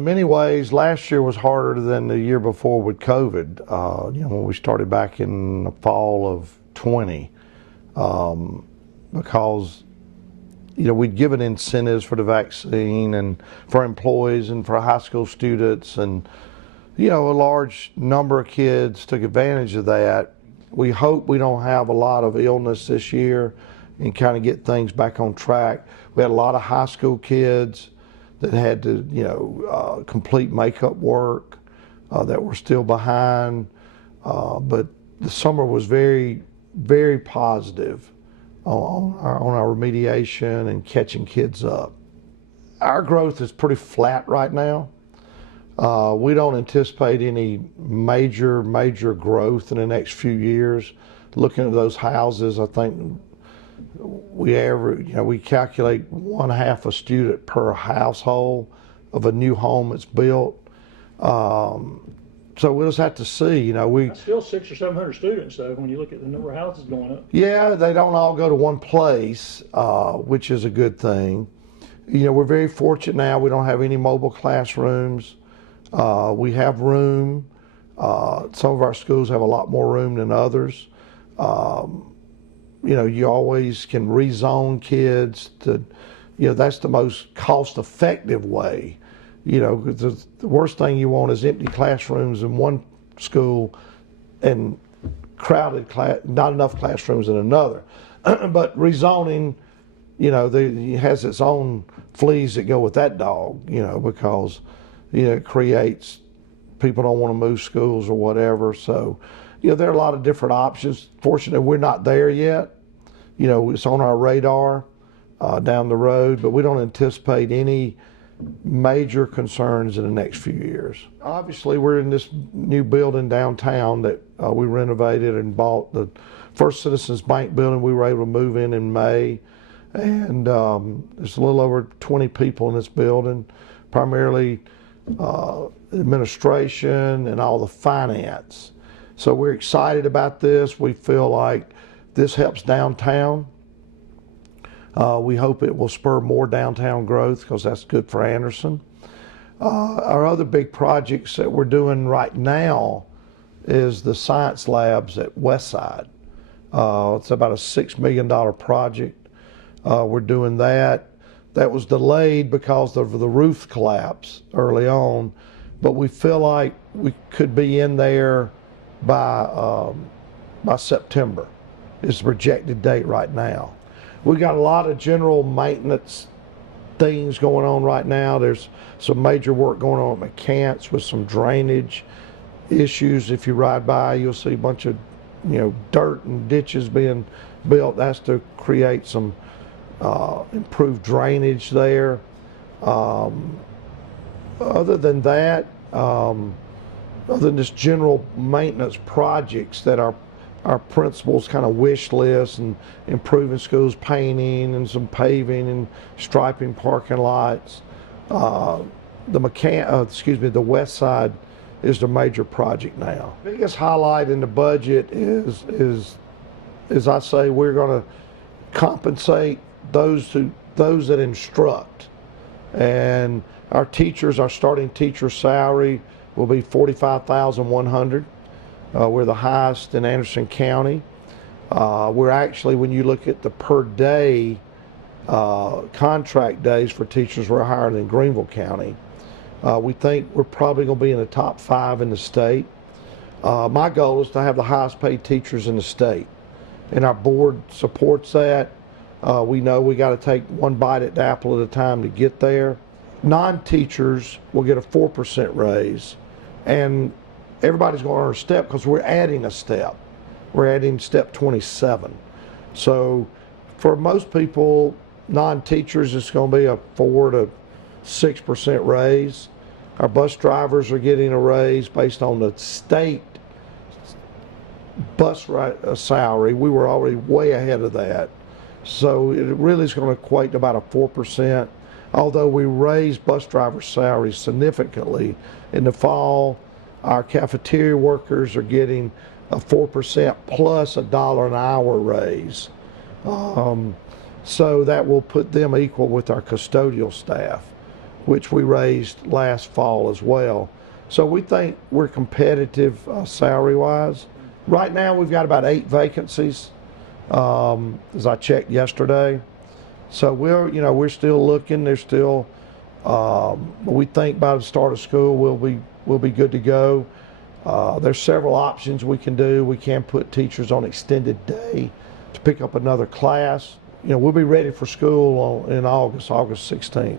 in many ways, last year was harder than the year before with COVID. When we started back in the fall of 20, because we'd given incentives for the vaccine and for employees and for high school students, and a large number of kids took advantage of that. We hope we don't have a lot of illness this year and kind of get things back on track. We had a lot of high school kids that had to, complete makeup work that were still behind. But the summer was very, very positive on our remediation and catching kids up. Our growth is pretty flat right now. We don't anticipate any major growth in the next few years. Looking at those houses, I think we calculate 1/2 a student per household of a new home that's built. So we'll just have to see. That's still 600 or 700 students, though, when you look at the number of houses going up. Yeah, they don't all go to one place, which is a good thing. We're very fortunate now. We don't have any mobile classrooms. We have room. Some of our schools have a lot more room than others. You always can rezone kids to, that's the most cost-effective way. The worst thing you want is empty classrooms in one school and not enough classrooms in another. But rezoning, it has its own fleas that go with that dog, because, it creates, people don't want to move schools or whatever. So, there are a lot of different options. Fortunately, we're not there yet. It's on our radar down the road, but we don't anticipate any major concerns in the next few years. Obviously, we're in this new building downtown that we renovated and bought. The First Citizens Bank building we were able to move in May. And there's a little over 20 people in this building, primarily administration and all the finance. So we're excited about this. We feel like this helps downtown. We hope it will spur more downtown growth because that's good for Anderson. Our other big projects that we're doing right now is the science labs at Westside. It's about a $6 million project. We're doing that. That was delayed because of the roof collapse early on, but we feel like we could be in there by September. Is the projected date right now. We got a lot of general maintenance things going on right now. There's some major work going on at McCants with some drainage issues. If you ride by, you'll see a bunch of dirt and ditches being built. That's to create some improved drainage there. Other than that, other than just general maintenance projects that our principals kind of wish list, and improving schools, painting and some paving and striping parking lots. The West Side is the major project now. Biggest highlight in the budget is I say we're going to compensate those that instruct, and our starting teacher salary will be $45,100. We're the highest in Anderson County. We're actually, when you look at the per day contract days for teachers, we're higher than Greenville County. We think we're probably going to be in the top 5 in the state. My goal is to have the highest paid teachers in the state, and our board supports that. We know we got to take one bite at the apple at a time to get there. Non-teachers will get a 4% raise, and everybody's going to earn a step because we're adding a step. We're adding step 27. So for most people, non-teachers, it's going to be a 4 to 6% raise. Our bus drivers are getting a raise based on the state bus salary. We were already way ahead of that. So it really is going to equate to about a 4%. Although we raised bus driver salaries significantly in the fall, our cafeteria workers are getting a 4% plus $1 an hour raise. So that will put them equal with our custodial staff. which we raised last fall as well. So we think we're competitive salary-wise. Right now, we've got about 8 vacancies, as I checked yesterday. So we're still looking. There's still, we think by the start of school we'll be good to go. There's several options we can do. We can put teachers on extended day to pick up another class. We'll be ready for school in August 16th.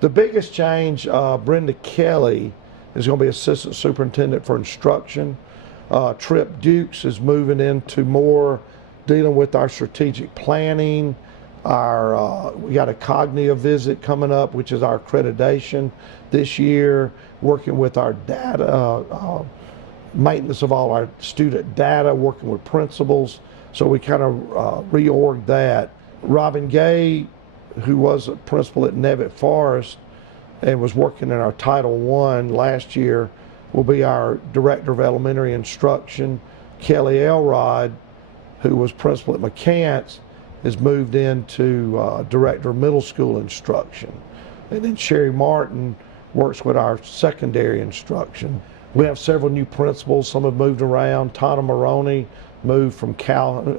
The biggest change, Brenda Kelly is going to be Assistant Superintendent for Instruction. Trip Dukes is moving into more dealing with our strategic planning. We got a cognitive visit coming up, which is our accreditation this year, working with our data, maintenance of all our student data, working with principals. So we kind of reorged that. Robin Gay, who was a principal at Nevitt Forest and was working in our Title I last year, will be our Director of Elementary Instruction. Kelly Elrod, who was principal at McCants, has moved into Director of Middle School Instruction. And then Sherry Martin works with our secondary instruction. We have several new principals. Some have moved around. Tana Maroney moved from Concord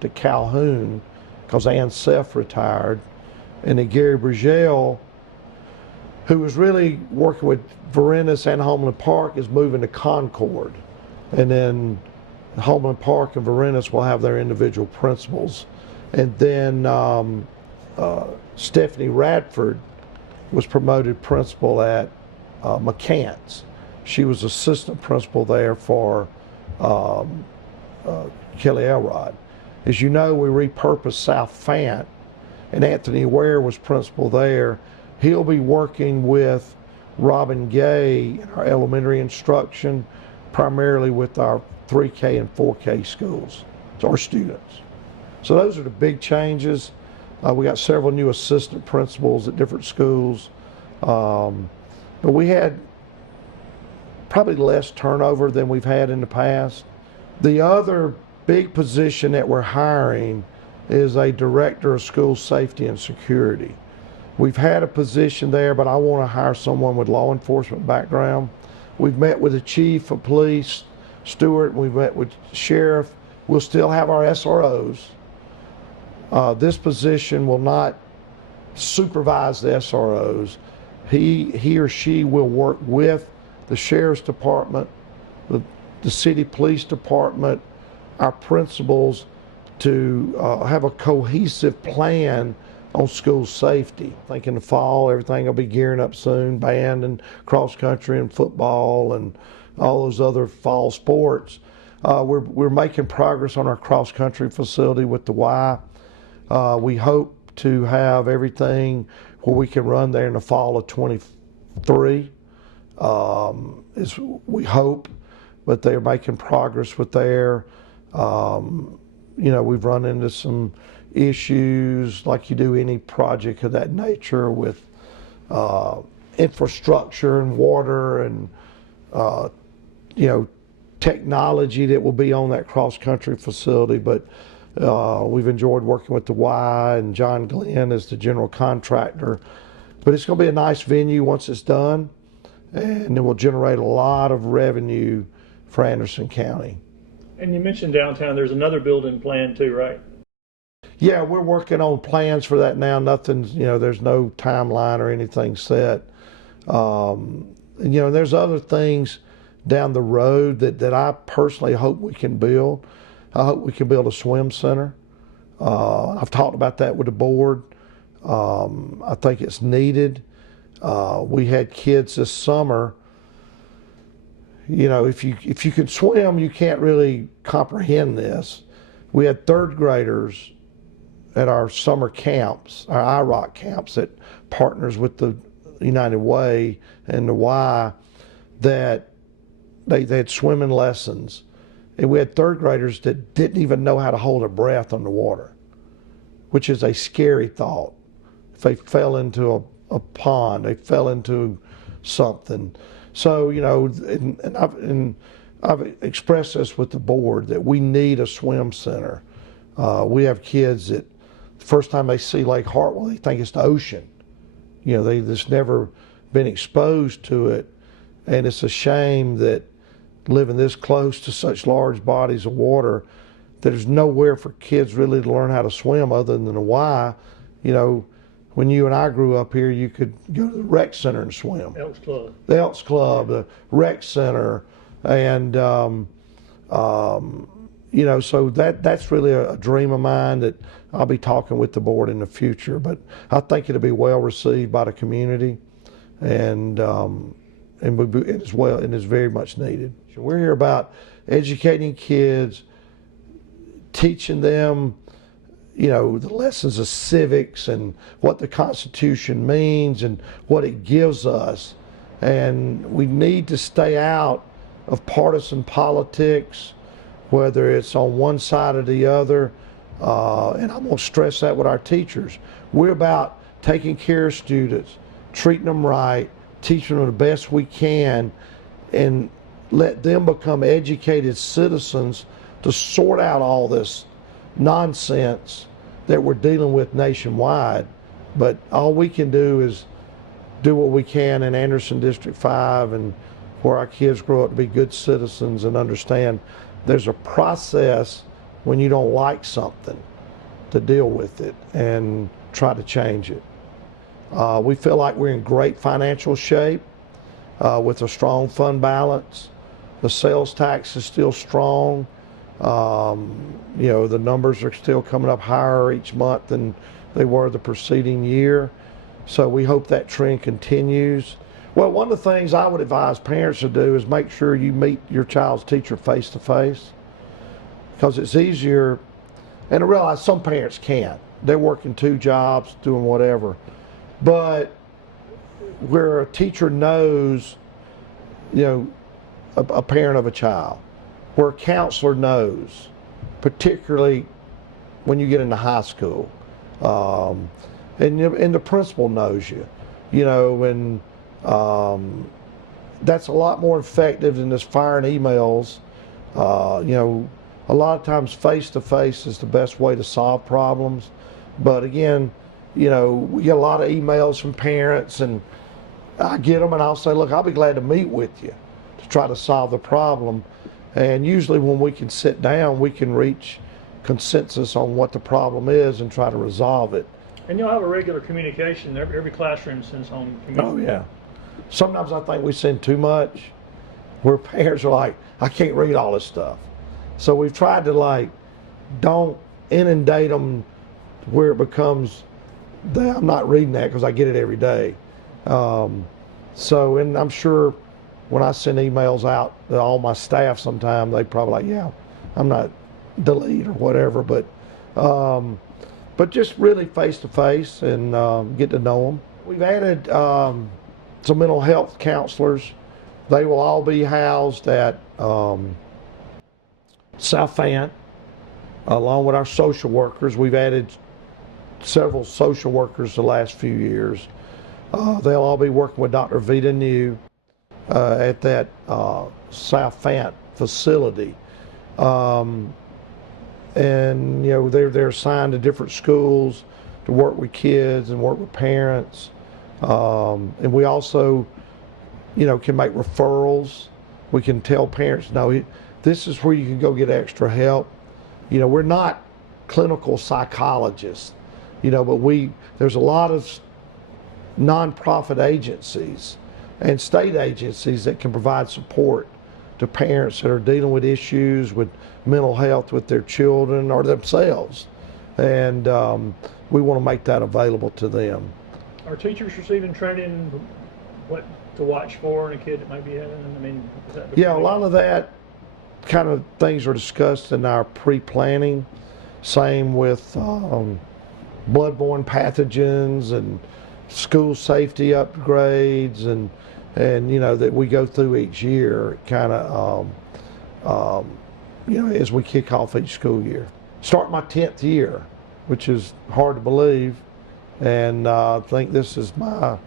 to Calhoun because Ann Seff retired. And then Gary Brigel, who was really working with Veritas and Homeland Park, is moving to Concord. And then Homeland Park and Veritas will have their individual principals. And then Stephanie Radford was promoted principal at McCants. She was assistant principal there for Kelly Elrod. As you know, we repurposed South Fant, and Anthony Ware was principal there. He'll be working with Robin Gay in our elementary instruction, primarily with our 3K and 4K schools, our students. So those are the big changes. We got several new assistant principals at different schools. But we had probably less turnover than we've had in the past. The other big position that we're hiring is a Director of School Safety and Security. We've had a position there, but I want to hire someone with law enforcement background. We've met with the Chief of Police, Stewart, and we've met with Sheriff. We'll still have our SROs. This position will not supervise the SROs. He or she will work with the Sheriff's Department, the City Police Department, our principals to have a cohesive plan on school safety. I think in the fall, everything will be gearing up soon, band and cross country and football and all those other fall sports. We're making progress on our cross country facility with the Y. We hope to have everything where we can run there in the fall of 23. Is we hope, but they're making progress with there. We've run into some issues like you do any project of that nature with infrastructure and water and technology that will be on that cross-country facility. But we've enjoyed working with the Y, and John Glenn is the general contractor. But it's going to be a nice venue once it's done, and it will generate a lot of revenue for Anderson County. And you mentioned downtown, there's another building planned too, right? Yeah, we're working on plans for that now. Nothing's, there's no timeline or anything set. There's other things down the road that I personally hope we can build. I hope we can build a swim center. I've talked about that with the board. I think it's needed. We had kids this summer. If you can swim, you can't really comprehend this. We had third graders at our summer camps, our IROC camps that partners with the United Way and the Y, that they had swimming lessons. And we had third graders that didn't even know how to hold their breath underwater, which is a scary thought. If they fell into a pond, they fell into something. So, I've expressed this with the board that we need a swim center. We have kids that the first time they see Lake Hartwell, they think it's the ocean. They just never been exposed to it. And it's a shame that living this close to such large bodies of water, there's nowhere for kids really to learn how to swim other than the Y. When you and I grew up here, you could go to the rec center and swim. Elks Club. The Elks Club, the rec center, and so that's really a dream of mine that I'll be talking with the board in the future. But I think it'll be well received by the community, and it's very much needed. So we're here about educating kids, teaching them the lessons of civics and what the Constitution means and what it gives us. And we need to stay out of partisan politics, whether it's on one side or the other. And I'm going to stress that with our teachers. We're about taking care of students, treating them right, teaching them the best we can, and let them become educated citizens to sort out all this nonsense that we're dealing with nationwide. But all we can do is do what we can in Anderson District 5 and where our kids grow up to be good citizens and understand there's a process when you don't like something to deal with it and try to change it. We feel like we're in great financial shape with a strong fund balance. The sales tax is still strong. The numbers are still coming up higher each month than they were the preceding year. So we hope that trend continues. Well, one of the things I would advise parents to do is make sure you meet your child's teacher face to face, because it's easier. And I realize some parents can't. They're working 2 jobs, doing whatever. But where a teacher knows, a parent of a child, where a counselor knows, particularly when you get into high school, and the principal knows you, and that's a lot more effective than just firing emails. A lot of times face-to-face is the best way to solve problems. But again, we get a lot of emails from parents, and I get them and I'll say, look, I'll be glad to meet with you to try to solve the problem. And usually when we can sit down, we can reach consensus on what the problem is and try to resolve it. And you'll have a regular communication. Every classroom sends home communication. Oh, yeah. Sometimes I think we send too much, where parents are like, I can't read all this stuff. So we've tried to don't inundate them to where it becomes, I'm not reading that because I get it every day. And I'm sure when I send emails out to all my staff sometime, they probably like, yeah, I'm not delete or whatever, but just really face to face and get to know them. We've added some mental health counselors. They will all be housed at South Fayette, along with our social workers. We've added several social workers the last few years. They'll all be working with Dr. Vita New at that South Fayette facility. And they're assigned to different schools to work with kids and work with parents. And we also, can make referrals. We can tell parents, no, this is where you can go get extra help. We're not clinical psychologists, but there's a lot of nonprofit agencies and state agencies that can provide support to parents that are dealing with issues with mental health with their children or themselves. And we want to make that available to them. Are teachers receiving training, what to watch for in a kid that might be having? Yeah, a lot of that kind of things are discussed in our pre-planning. Same with bloodborne pathogens and school safety upgrades and that we go through each year, kind of as we kick off each school year. Start my 10th year, which is hard to believe, and I think this is my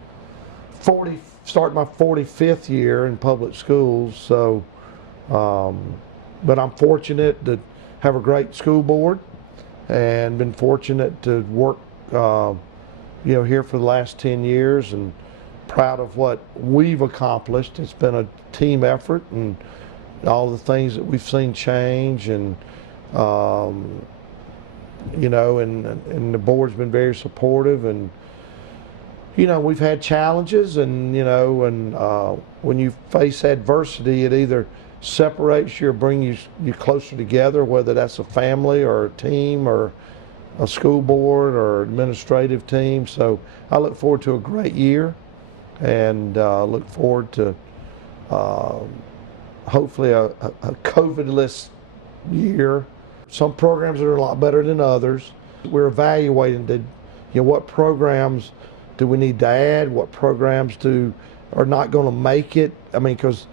45th year in public schools. So, but I'm fortunate to have a great school board, and been fortunate to work here for the last 10 years, and proud of what we've accomplished. It's been a team effort, and all the things that we've seen change, and and the board's been very supportive, and we've had challenges, and when you face adversity, it either separates you or brings you closer together, whether that's a family or a team or a school board or administrative team. So I look forward to a great year, and look forward to hopefully a COVID-less year. Some programs are a lot better than others. We're evaluating what programs do we need to add, what programs are not going to make it. I mean, because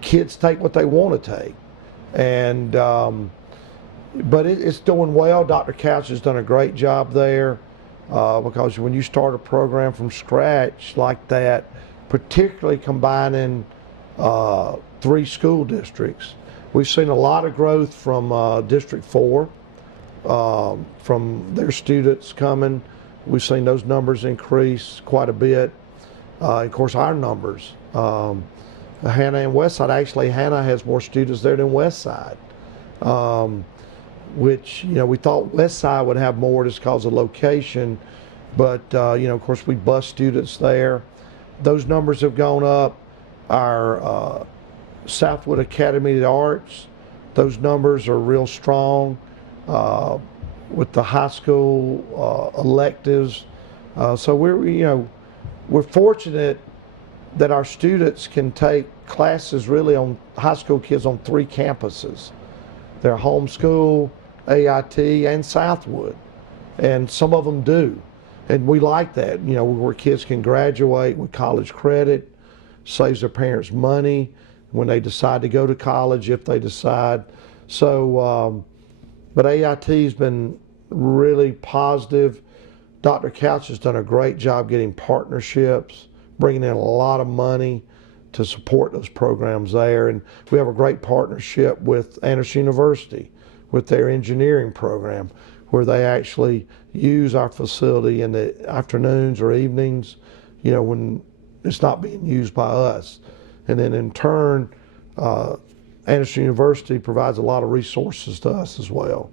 kids take what they want to take, and but it's doing well. Dr. Couch has done a great job there, because when you start a program from scratch like that, particularly combining 3 school districts, we've seen a lot of growth from District 4, from their students coming. We've seen those numbers increase quite a bit. Of course, our numbers. Hannah and Westside, actually, Hannah has more students there than Westside, which, we thought Westside would have more just because of location, but, of course, we bus students there. Those numbers have gone up. Our Southwood Academy of the Arts, those numbers are real strong with the high school electives. So we're fortunate that our students can take classes really on high school kids on 3 campuses. They're homeschool, AIT, and Southwood, and some of them do, and we like that. Where kids can graduate with college credit, saves their parents money when they decide to go to college, if they decide. So, but AIT's been really positive. Dr. Couch has done a great job getting partnerships, bringing in a lot of money to support those programs there. And we have a great partnership with Anderson University with their engineering program, where they actually use our facility in the afternoons or evenings, when it's not being used by us. And then in turn, Anderson University provides a lot of resources to us as well.